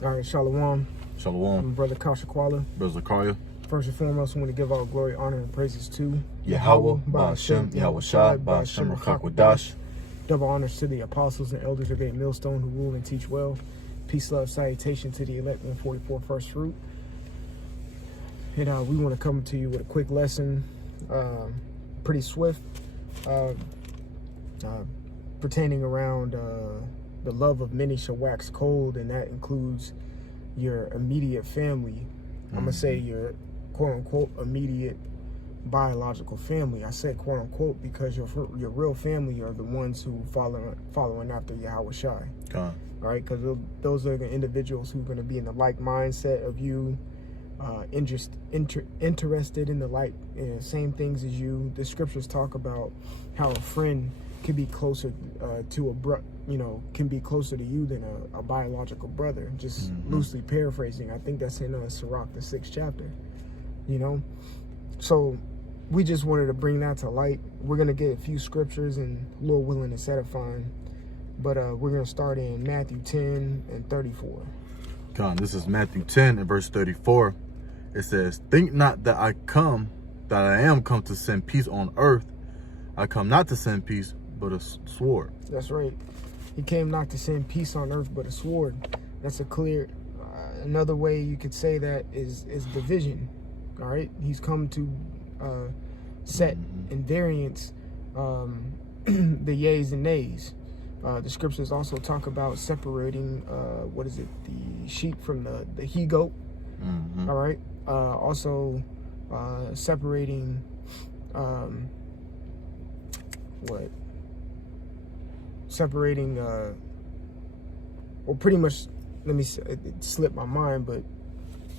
All right, Shalom. Shalom. I'm Brother Kasha Kwala. Brother Zakaria. First and foremost, we want to give all glory, honor, and praises to Yahweh, Ba'ashem, Yahweh Shai, Ba'ashem, Rakakwadash. Double honors to the apostles and elders of Great Millstone who rule and teach well. Peace, love, salutation to the elect 144 first fruit. And we want to come to you with a quick lesson, pretty swift, pertaining around the love of many shall wax cold, and that includes your immediate family. I'm going to say your quote-unquote immediate biological family. I said quote-unquote because your real family are the ones who following after Yahweh Shai. All right, because those are the individuals who are going to be in the like mindset of you, interested in the same things as you. The scriptures talk about how a friend can be closer can be closer to you than a biological brother. Just loosely paraphrasing. I think that's in Sirach, the 6th chapter. So we just wanted to bring that to light. We're gonna get a few scriptures, and Lord willing, it's edifying. But we're gonna start in Matthew 10 and 34. This is Matthew 10 and verse 34. It says, "Think not that I am come to send peace on earth. I come not to send peace, but a sword." That's right. He came not to send peace on earth, but a sword. That's a clear. Another way you could say that is division. All right. He's come to set in variance the yeas and nays. The scriptures also talk about separating the sheep from the he goat. All right. Also separating pretty much, let me say, it slipped my mind, but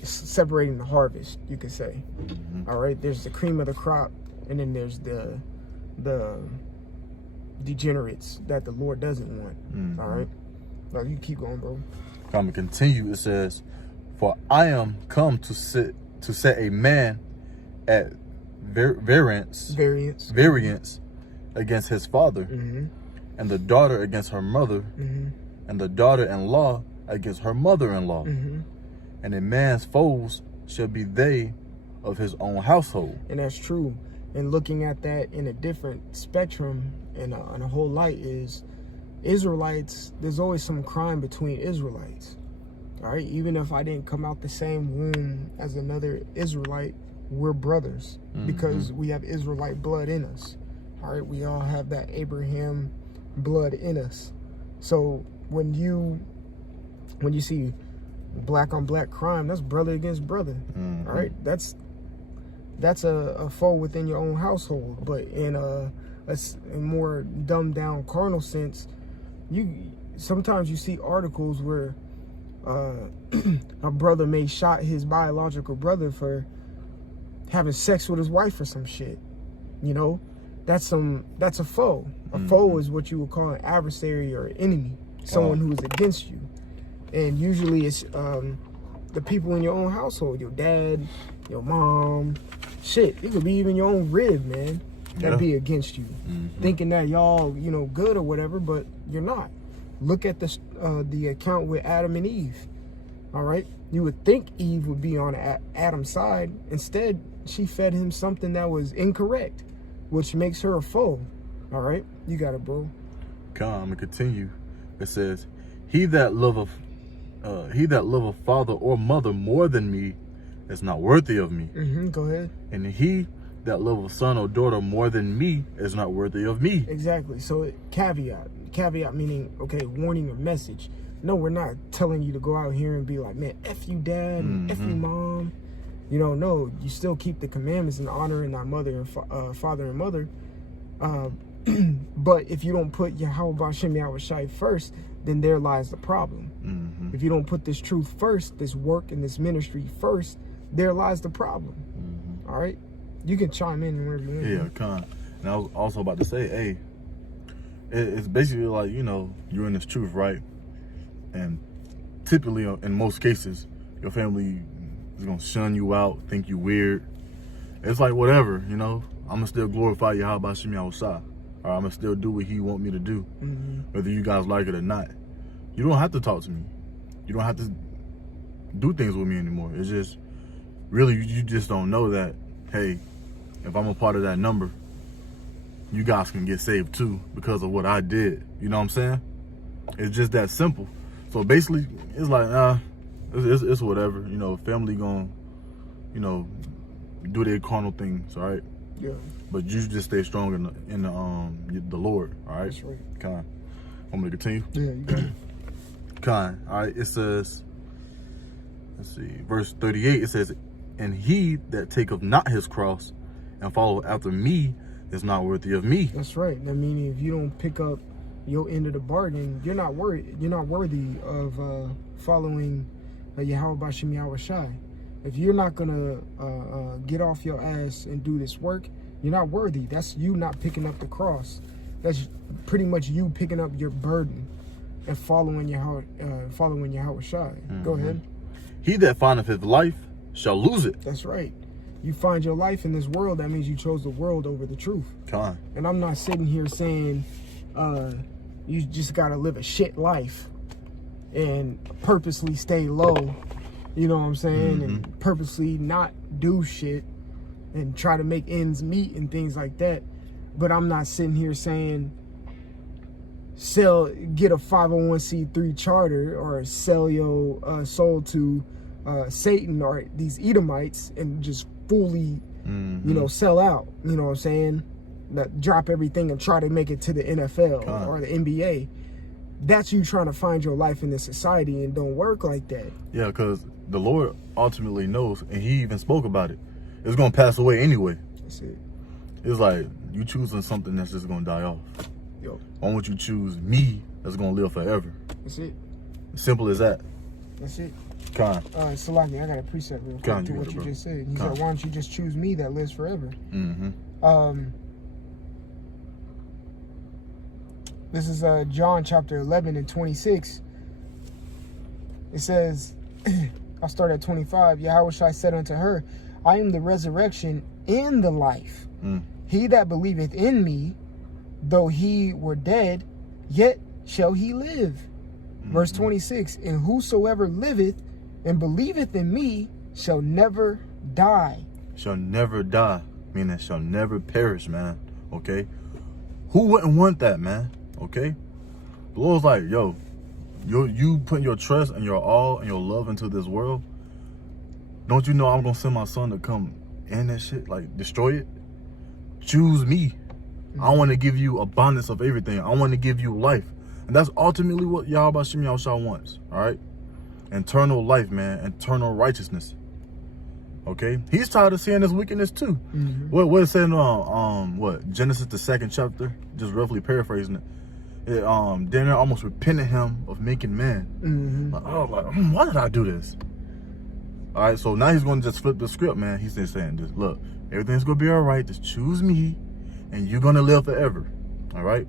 separating the harvest, you could say. All right, there's the cream of the crop, and then there's the degenerates that the Lord doesn't want. All right, now you keep going, bro. I'm gonna continue. It says, "For I am come to set a man at variance against his father, and the daughter against her mother, and the daughter-in-law against her mother-in-law. And a man's foes shall be they of his own household." And that's true. And looking at that in a different spectrum and a whole light is Israelites. There's always some crime between Israelites. All right, even if I didn't come out the same womb as another Israelite, we're brothers because we have Israelite blood in us. All right, we all have that Abraham blood in us. So when you see black on black crime, that's brother against brother. All right, that's a foe within your own household. But in a more dumbed down carnal sense, sometimes you see articles where a brother may shot his biological brother for having sex with his wife or some shit. That's a foe. A foe is what you would call an adversary or an enemy, someone who is against you. And usually it's the people in your own household, your dad, your mom, shit. It could be even your own rib, man, that'd be against you, thinking that y'all, good or whatever, but you're not. Look at the account with Adam and Eve. All right, you would think Eve would be on Adam's side. Instead, she fed him something that was incorrect, which makes her a foe. All right, you got it, bro. I'm gonna continue. It says, he that loveth father or mother more than me is not worthy of me. Go ahead. And he that loveth son or daughter more than me is not worthy of me. Exactly. So caveat meaning, okay, warning or message. No, we're not telling you to go out here and be like, man, F you dad, and F you mom. No, you still keep the commandments and honoring thy mother and father and mother. But if you don't put Yahweh Ba'ashem Yahweh Shai first, then there lies the problem. If you don't put this truth first, this work and this ministry first, there lies the problem. All right? You can chime in wherever you want. Yeah, con. And I was also about to say, hey, it's basically like, you're in this truth, right? And typically, in most cases, your family is going to shun you out, think you weird. It's like, whatever, I'm going to still glorify Yahweh Ba'ashem Yahweh Shai. Or I'm going to still do what he want me to do, whether you guys like it or not. You don't have to talk to me. You don't have to do things with me anymore. It's just really you just don't know that, hey, if I'm a part of that number, you guys can get saved too because of what I did. You know what I'm saying? It's just that simple. So basically, it's like, it's whatever. You know, family gonna, you know, do their carnal things, all right? Yeah. But you just stay strong in the Lord, all right? That's right. Kind. Want me to continue? Yeah, you got it. Kind. All right. It says, let's see, verse 38. It says, "And he that taketh not his cross and follow after me is not worthy of me." That's right. That meaning if you don't pick up your end of the bargain, you're not worthy of following Yahweh Bashim Yahweh Shai. If you're not gonna get off your ass and do this work, you're not worthy. That's you not picking up the cross. That's pretty much you picking up your burden and following Yahweh Shai. Go ahead. He that findeth his life shall lose it. That's right. You find your life in this world, that means you chose the world over the truth. Kind. And I'm not sitting here saying you just gotta live a shit life and purposely stay low, you know what I'm saying, and purposely not do shit and try to make ends meet and things like that. But I'm not sitting here saying get a 501c3 charter or sell your soul to Satan or these Edomites and just fully, you know, sell out. You know what I'm saying? That drop everything and try to make it to the NFL or the NBA. That's you trying to find your life in this society, and don't work like that. Yeah, because the Lord ultimately knows, and he even spoke about it. It's going to pass away anyway. That's it. It's like you choosing something that's just going to die off. Yo. Why won't you choose me that's going to live forever? That's it. Simple as that. That's it. Kind. Salaki, I got a precept real quick to what you just said. He said, why don't you just choose me that lives forever? This is John chapter 11 and 26. It says, I'll start at 25. Yahweh Shai said unto her, I am the resurrection and the life. He that believeth in me, though he were dead, yet shall he live. Verse 26, and whosoever liveth and believeth in me shall never die. Shall never die, meaning shall never perish, man. Okay? Who wouldn't want that, man? Okay? The Lord's like, yo, you putting your trust and your all and your love into this world. Don't you know I'm gonna send my son to come in that shit, like destroy it? Choose me. I want to give you abundance of everything. I want to give you life. And that's ultimately what Yahweh Shem Yahushua wants. All right? Eternal life, man. Eternal righteousness. Okay? He's tired of seeing this wickedness too. What it said in Genesis the 2nd chapter, just roughly paraphrasing it. Daniel almost repented him of making man. Like, oh, like, why did I do this? All right, so now he's going to just flip the script, man. He's just saying, just look, everything's going to be all right. Just choose me, and you're going to live forever. All right?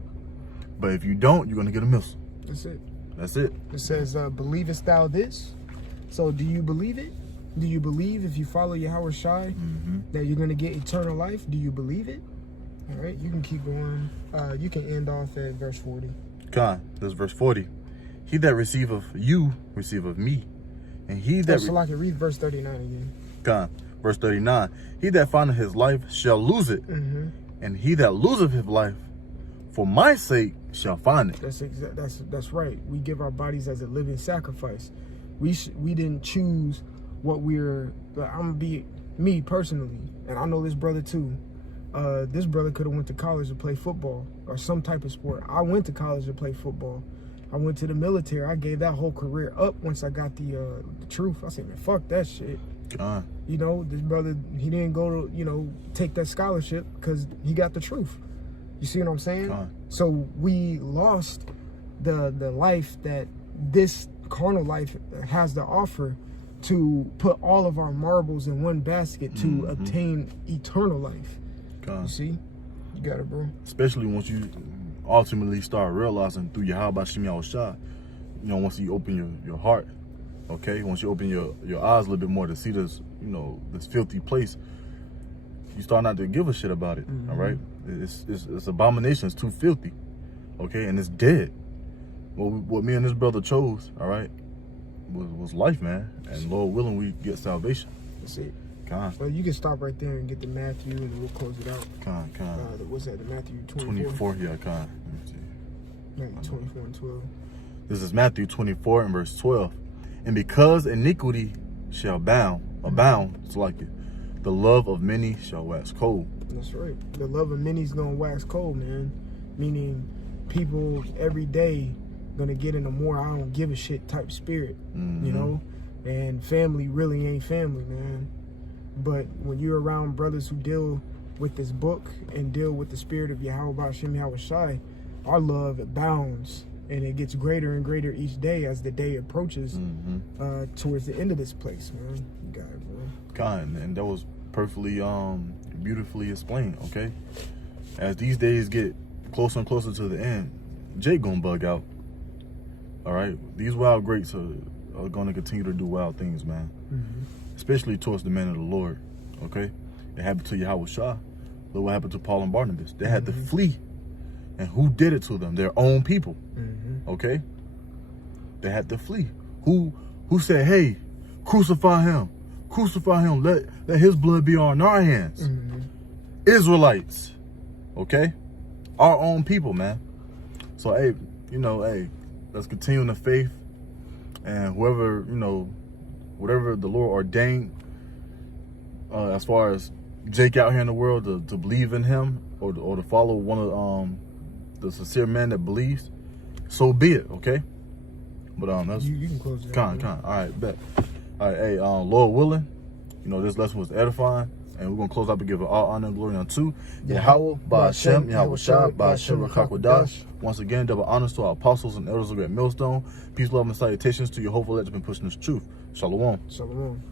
But if you don't, you're going to get a missile. That's it. That's it. It says, believest thou this? So do you believe it? Do you believe if you follow Yahweh Shai that you're going to get eternal life? Do you believe it? All right, you can keep going. You can end off at verse 40. God, this is verse 40. He that receiveth you, receiveth me. And he that... so I can read verse 39 again. God, verse 39. He that findeth his life shall lose it. And he that loseth his life for my sake shall find it. That's right. We give our bodies as a living sacrifice. We didn't choose what we're... I'm going to be me personally, and I know this brother too. This brother could have went to college to play football or some type of sport. I went to college to play football. I went to the military. I gave that whole career up once I got the truth. I said, man, fuck that shit. God. You know, this brother, he didn't go to, you know, take that scholarship because he got the truth. You see what I'm saying? God. So we lost the life that this carnal life has to offer to put all of our marbles in one basket to obtain eternal life. God. You see? You got it, bro. Especially once you ultimately start realizing through Yahweh Shem Yahushua, you know, once you open your heart, okay? Once you open your eyes a little bit more to see this, you know, this filthy place, you start not to give a shit about it, all right? It's abomination. It's too filthy, okay? And it's dead. What me and this brother chose, all right? was life, man. And Lord willing, we get salvation. That's it. Con. Well, you can stop right there and get the Matthew, and we'll close it out. Con. What's that? The Matthew 24, yeah, con. Let me see. Matthew 24 and 12. This is Matthew 24 and verse 12. And because iniquity shall abound, it's like it, the love of many shall wax cold. That's right. The love of many is gonna wax cold, man. Meaning, people every day gonna get in a more I don't give a shit type spirit, you know. And family really ain't family, man. But when you're around brothers who deal with this book and deal with the spirit of Yahweh Ba'Shem Yahweh Shai, our love abounds, and it gets greater and greater each day as the day approaches towards the end of this place, man. You got it, bro. Con, and that was perfectly beautifully explained. Okay, as these days get closer and closer to the end, Jake gonna bug out. All right, these wild greats are gonna continue to do wild things, man. Especially towards the man of the Lord. Okay, it happened to Yahweh Shah. Look what happened to Paul and Barnabas. They had to flee, and who did it to them? Their own people. Okay, they had to flee. Who said, "Hey, crucify him, crucify him. Let his blood be on our hands." Israelites. Okay, our own people, man. So hey, let's continue in the faith, and whoever whatever the Lord ordained, as far as Jake out here in the world to believe in him or to follow one of the sincere men that believes, so be it. Okay, but that's you can close it. Con. All right, bet. All right, hey, Lord willing, this lesson was edifying, and we're gonna close up and give all honor and glory unto Yahweh Ba'Shem Yahweh Shai Ba'Shem Rakakwadash. Once again, double honors to our apostles and elders of Great Millstone. Peace, love, and salutations to your hopeful that have been pushing this truth. Shalom. Shalom.